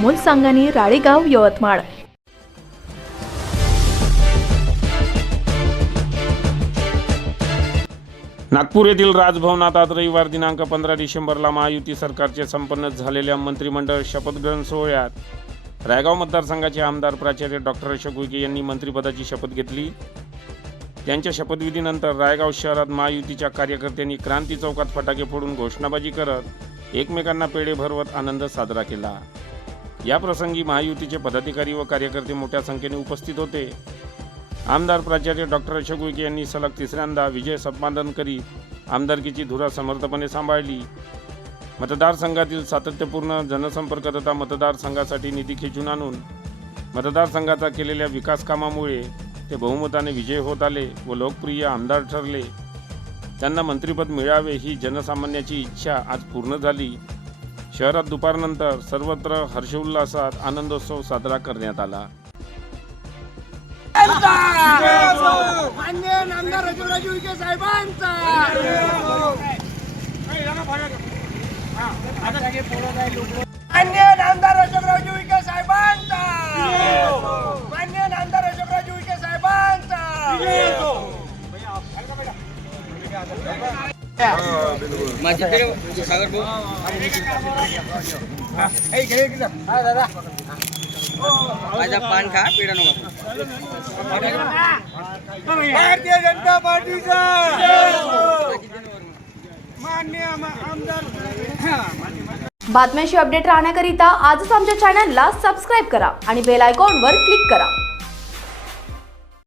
अमोल सांगानी राळेगाव यवतमाळ. नागपूर येथील राजभवनात आज रविवार दिनांक पंधरा डिसेंबरला महायुती सरकारचे संपन्न झालेल्या मंत्रिमंडळ शपथग्रहण सोहळ्यात रायगाव मतदारसंघाचे आमदार प्राचार्य डॉक्टर अशोक उईके यांनी मंत्रिपदाची शपथ घेतली. त्यांच्या शपथविधीनंतर रायगाव शहरात महायुतीच्या कार्यकर्त्यांनी क्रांती चौकात फटाके फोडून घोषणाबाजी करत एकमेकांना पेढे भरवत आनंद साजरा केला. या प्रसंगी महायुतीचे पदाधिकारी व कार्यकर्ते मोठ्या संख्येने उपस्थित होते. आमदार प्राचार्य डॉक्टर अशोक उईके यांनी सलग तिसऱ्यांदा विजय संपादन करीत आमदारकीची धुरा समर्थपणे सांभाळली. मतदारसंघातील सातत्यपूर्ण जनसंपर्क तथा मतदारसंघासाठी निधी खेचून आणून मतदारसंघाचा केलेल्या विकास कामामुळे ते बहुमताने विजय होत आले व लोकप्रिय आमदार ठरले. त्यांना मंत्रिपद मिळावे ही जनसामान्याची इच्छा आज पूर्ण झाली. शहरात दुपारनंतर सर्वत्र हर्षोल्लासात आनंदोत्सव साजरा करण्यात आला. मान्य साहेबांचा. मान्य नामदार साहेबांचा. माझा पान खा पिढा नको भारतीय जनता पार्टीचा मान्य आमदार बातम्यांशी अपडेट राहण्याकरिता आजच आमच्या चॅनलला सबस्क्राईब करा आणि बेल आयकॉनवर क्लिक करा.